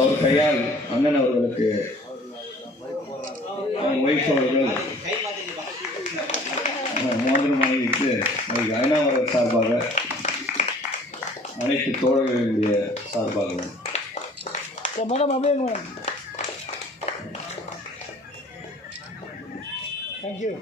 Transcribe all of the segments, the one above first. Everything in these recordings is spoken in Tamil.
அவர் கையால் அண்ணன் அவர்களுக்கு ஒய்ஃப் அவர்கள் மோதிரம் அணிவித்து அவருக்கு அயனாவரர் சார்பாக அனைத்து தோழர்களுடைய சார்பாகவும் மேடம் அப்படியே மேடம் தேங்க்யூ.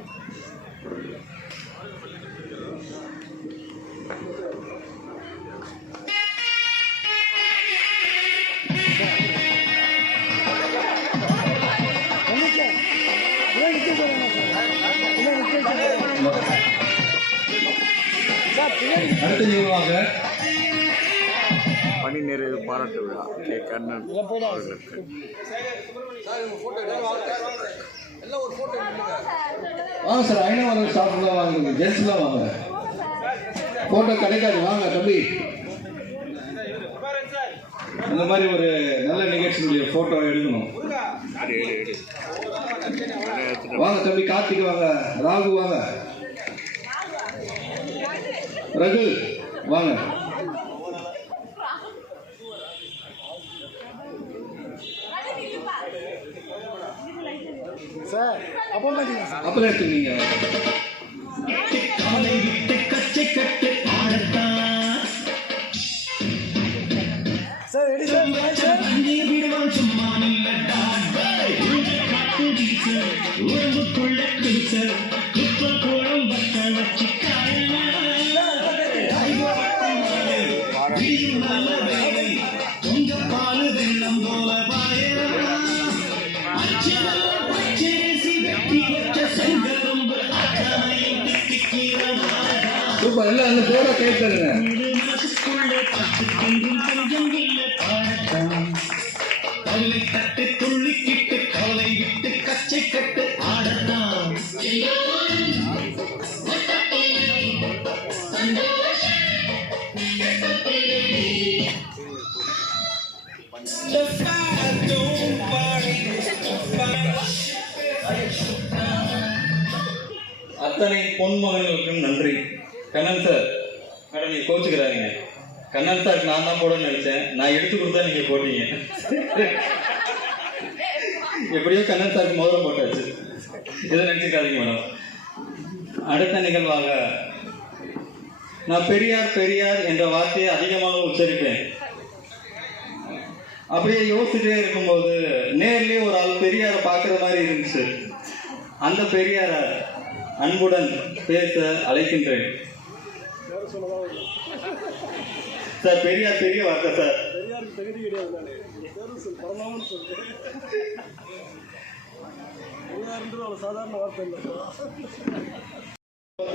அடுத்த நிகழ்வாக பணி நிறைவு பாராட்டு விழா கே. கண்ணன் அவர்களுக்கு. வாங்க சார், அயனாவரர் ஸ்டாஃப்லாம் வாங்க, ஜென்ஸ்லாம் வாங்க, ஃபோட்டோ கிடைக்காது, வாங்க தம்பி. இந்த மாதிரி ஒரு நல்ல நிகழ்ச்சியுடைய ஃபோட்டோ எடுக்கணும். வாங்க தம்பி, கார்த்திக் வாங்க, ராகு வாங்க, ரகு வாங்க. சார் அப்போ எடுத்துக்கிங்க. Sir ready sir. சூப்பர், எல்லாம் அந்த போட கேட்டுங்க. அத்தனை பொன்மகன்களுக்கும் நன்றி. கண்ணன் சார், மேடம் நீங்கள் கோச்சுக்கிறாங்க. கண்ணன் சாருக்கு நான் தான் போடணும்னு நினச்சேன், நான் எடுத்து கொடுத்தா நீங்கள் போட்டீங்க. எப்படியோ கண்ணன் சாருக்கு மோதிரம் போட்டாச்சு, இதை நினச்சிக்காதீங்க மேடம். அடுத்த நிகழ்வாக நான் பெரியார் பெரியார் என்ற வார்த்தையை அதிகமாக உச்சரிப்பேன். அப்படியே யோசிச்சுட்டே இருக்கும்போது நேர்லேயே ஒரு ஆள் பெரியாரை பார்க்குற மாதிரி இருந்துச்சு. அந்த பெரியாரை அன்புடன் பேச அழைக்கின்றேன். சார், பெரியார் பெரிய வார்த்தை சார்.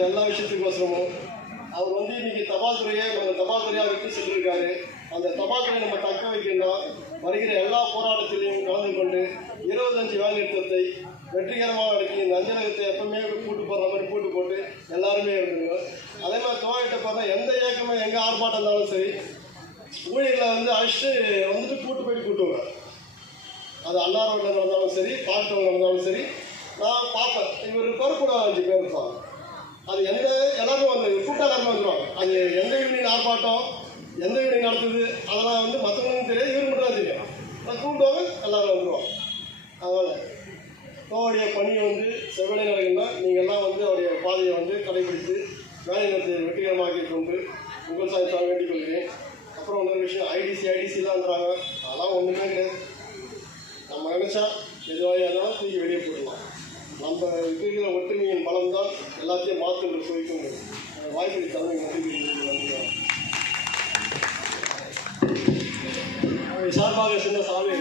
எல்லா விஷயத்துக்கோசரமும் அவர் வந்து இன்னைக்கு தபால் துறையை நம்ம தபால் துறையாக விட்டு சென்றிருக்காரு. அந்த தபால் துறையை நம்ம தக்க வைக்கணும். வருகிற எல்லா போராட்டத்திலையும் கலந்து கொண்டு 25 வேலை நிறுத்தத்தை வெற்றிகரமாக நடக்கி இந்த அஞ்சலகத்தை எப்பவுமே கூட்டு போடுற மாதிரி கூட்டு போட்டு எல்லாருமே இருந்துங்க. அதே மாதிரி துவங்கிட்ட பார்த்தா எந்த இயக்கமே எங்கே ஆர்ப்பாட்டம் இருந்தாலும் சரி, ஊழியர்களை வந்து அழைச்சிட்டு வந்துட்டு கூட்டு போயிட்டு கூட்டுவாங்க. அது அண்ணா ரோட்டில் நடந்தாலும் சரி, பால்டவுன் நடந்தாலும் சரி, நான் பார்ப்பேன். இவர் கூட 5 பேர் இருப்பாங்க. அது எல்லாருமே வந்து கூட்டம் எல்லாருமே வந்துடுவாங்க. அது எந்த யூனியன் ஆர்ப்பாட்டம், எந்த யூனியன் நடத்துது அதெல்லாம் வந்து மற்றவங்களுக்கும் தெரியாது, இவர் மட்டும் தான் தெரியும். நான் கூப்பிடுவாங்க, எல்லாரும் வந்துடுவாங்க. அதனால் அவருடைய பணியை வந்து செவ்வனே நடக்குன்னா நீங்கள்லாம் வந்து அவருடைய பாதையை வந்து கடைபிடித்து வேலை நிறுத்தத்தை வெற்றிகரமாக்கி கொண்டு உங்கள் சாயத்தாக வேண்டிக் கொள்கிறேன். அப்புறம் இன்னொரு விஷயம், ஐடிசிலாங்கிறாங்க, அதெல்லாம் ஒன்றுமே கிடையாது. நம்ம நினச்சா எதுவாக இருந்தாலும் தூக்கி வெளியே போடலாம். நம்ம இருக்கிற ஒற்றுமையின் பலம் தான் எல்லாத்தையும் மாற்று சொல்லிக்க முடியும். வாய்ப்பு தலைமை சார்பாக சின்ன சாமி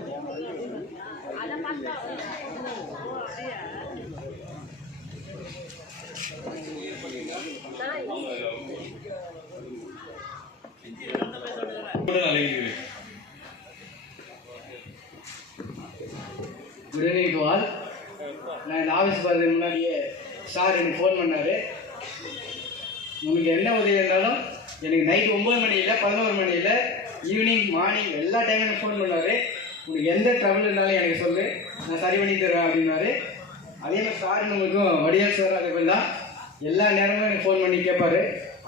குட் ஈவினிங் டு ஆல். நான் இந்த ஆஃபீஸ் போகிறதுக்கு முன்னாடியே சார் எனக்கு ஃபோன் பண்ணார். உங்களுக்கு என்ன உதவி இருந்தாலும் எனக்கு நைட்டு 9 மணியில் 11 மணியில் ஈவினிங் மார்னிங் எல்லா டைமும் எனக்கு ஃபோன் பண்ணார். உங்களுக்கு எந்த ட்ரபிள் இருந்தாலும் எனக்கு சொல்லு, நான் சரி பண்ணி தருவேன் அப்படின்னாரு. அதே மாதிரி சார் நம்மளுக்கும் வடிவேல் சார் அதே மாதிரி தான் எல்லா நேரமும் எனக்கு ஃபோன் பண்ணி கேட்பார்.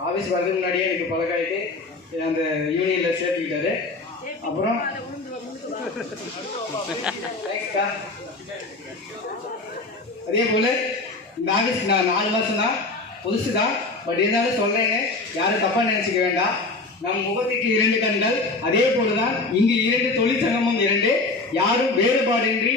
ஆஃபீஸ் வரதுக்கு முன்னாடியே எனக்கு பழக்காயிட்டு அந்த யூனியனில் சேர்த்துக்கிட்டாரு. அப்புறம் தேங்க்ஸ்க்கா. அதே போல் இந்த ஆஃபீஸ் நான் 4 மாதம் தான் புதுசு தான், பட் இருந்தாலும் சொல்கிறேங்க, யாரும் தப்பாக நினச்சிக்க வேண்டாம். நம் முகத்துக்கு 2 கண்கள், அதே போல தான் இங்கு 2 தொழிற்சங்கமும் 2, யாரும் வேறுபாடின்றி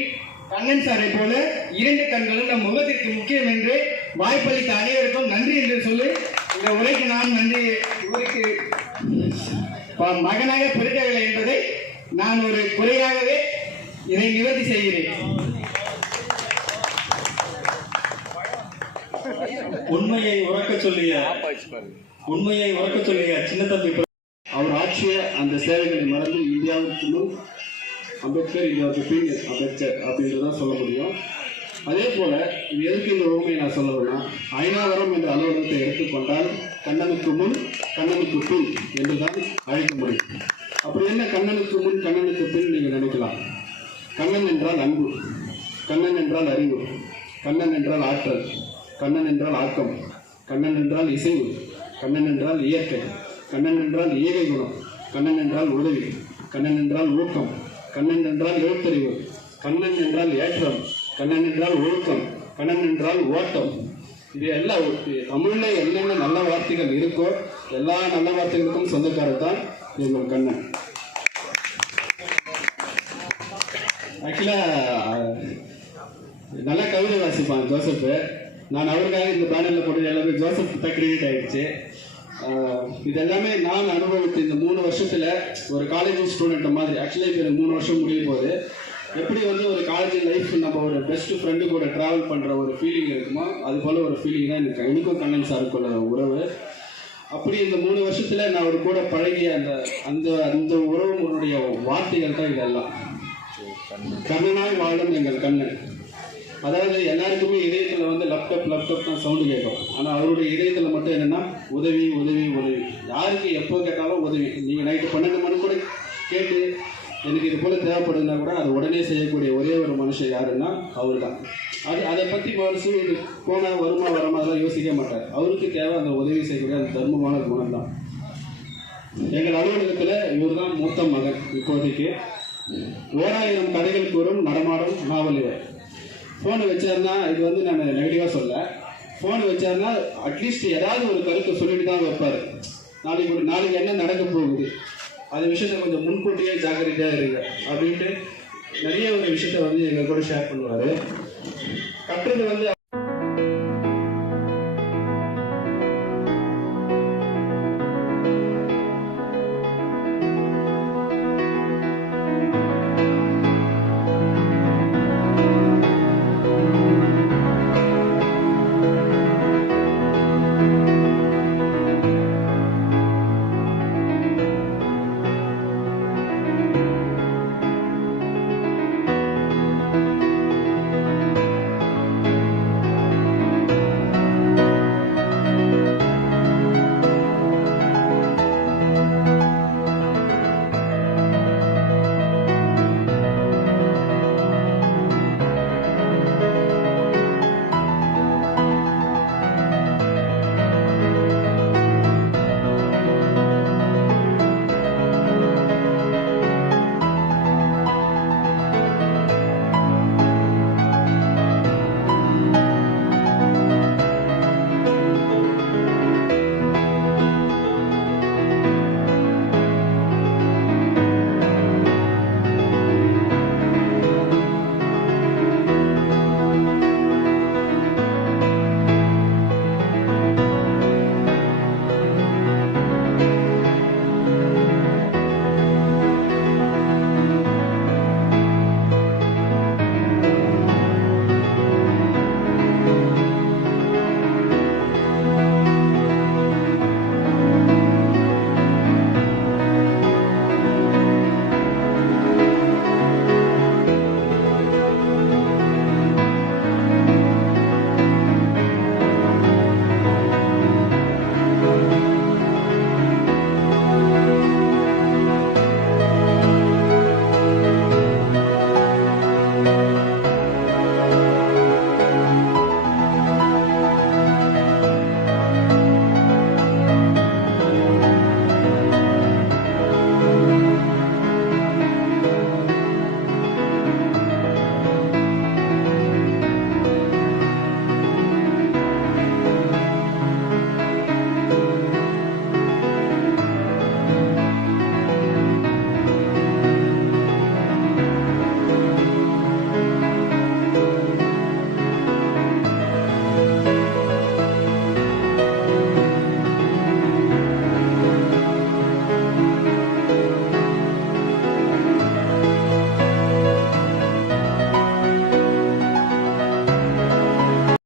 கண்ணன் சாரை போல 2 கண்களும் நம் முகத்திற்கு முக்கியம் என்று வாய்ப்பளித்த அனைவருக்கும் நன்றி என்று சொல்லி இந்த உரைக்கு நான் நன்றி. இவருக்கு மகனாக பிறக்கவில்லை என்பதை நான் ஒரு குறையாகவே இதை நிவர்த்தி செய்கிறேன். உண்மையை உறக்க சொல்லிய சின்ன தம்பி அவர் ஆட்சிய அந்த சேவைகளை மறந்து இந்தியாவுக்கு முன் அம்பேத்கர், இந்தியாவுக்கு பின் அம்பேத்கர் அப்படின்றதான் சொல்ல முடியும். அதே போல இது எதுக்கு இந்த உண்மையை நான் சொல்லணும்னா, ஐநாவரம் என்ற அலுவலகத்தை எடுத்துக்கொண்டால் கண்ணனுக்கு முன் கண்ணனுக்கு பின் என்றுதான் அழைக்க முடியும். அப்படி என்ன கண்ணனுக்கு முன் கண்ணனுக்கு பின் நீங்கள் நினைக்கலாம். கண்ணன் என்றால் அன்பு, கண்ணன் என்றால் அறிவு, கண்ணன் என்றால் ஆற்றல், கண்ணன் என்றால் ஆக்கம், கண்ணன் என்றால் இசைவு, கண்ணன் என்றால் இயற்கை, கண்ணன் என்றால் ஈகை குணம், கண்ணன் என்றால் உதவி, கண்ணன் என்றால் ஊக்கம், கண்ணன் என்றால் எழுத்தறிவு, கண்ணன் என்றால் ஏற்றம், கண்ணன் என்றால் ஒழுக்கம், கண்ணன் என்றால் ஓட்டம். இது எல்லாம் தமிழ்ல என்னென்ன நல்ல வார்த்தைகள் இருக்கோ எல்லா நல்ல வார்த்தைகளுக்கும் சொந்தக்காரர் தான் எங்கள் கண்ணன். ஆக்சுவலா நல்ல கவிதை வாசிப்பான் ஜோசப். நான் அவருக்காக இந்த பேனலில் போட்டு எல்லாமே ஜோசப் தான் கிரெடிட் ஆயிடுச்சு. இது எல்லாமே நான் அனுபவித்து இந்த 3 வருஷத்துல ஒரு காலேஜ் ஸ்டூடெண்ட் மாதிரி. ஆக்சுவலி இப்போ 3 வருஷம் முடியும் போது எப்படி வந்து ஒரு காலேஜ் லைஃப் நம்ம ஒரு பெஸ்ட் ஃப்ரெண்டு கூட ட்ராவல் பண்ணுற ஒரு ஃபீலிங் இருக்குமோ அது போல் ஒரு ஃபீலிங் தான் எனக்கும் கண்ணன் சாருக்குள்ள உறவு. அப்படி இந்த 3 வருஷத்துல நான் ஒரு கூட பழகிய அந்த அந்த உறவுடைய வார்த்தைகள் தான் இதெல்லாம். கண்ணனாய் வாழும் எங்கள் கண்ணன். அதாவது எல்லாருக்குமே இதயத்தில் வந்து லேப்டாப் தான் சவுண்டு கேட்கும். ஆனால் அவருடைய இதயத்தில் மட்டும் என்னென்னா உதவி உதவி உதவி. யாருக்கு எப்போ கேட்டாலும் உதவி. நீங்கள் நைட்டு 12 மணி கூட கேட்டு எனக்கு இது போல் தேவைப்படுதுன்னா கூட அது உடனே செய்யக்கூடிய ஒரே ஒரு மனுஷன் யாருன்னா அவர் தான். அதை பற்றி மனசு இது போனால் வருமா வராமல் அதெல்லாம் யோசிக்க மாட்டார். அவருக்கு தேவை அந்த உதவி செய்யக்கூடிய அந்த தர்மமான குணம் தான். எங்கள் அலுவலகத்தில் இவர் தான் மூத்த மகன். இப்போதைக்கு 1000 கதைகள் கூறும் நடமாடும் நாவல் இவர். ஃபோனை வச்சாருன்னா இது வந்து நான் நெகட்டிவாக சொல்ல, ஃபோனை வச்சாருன்னா அட்லீஸ்ட் ஏதாவது ஒரு கருத்தை சொல்லிட்டு தான் வைப்பார். நாளைக்கு என்ன நடக்க போகுது அது விஷயத்த கொஞ்சம் முன்கூட்டியே ஜாக்கிரதையாக இருங்க அப்படின்ட்டு நிறைய ஒரு விஷயத்த வந்து எங்கள் கூட ஷேர் பண்ணுவார். கட்டுறது வந்து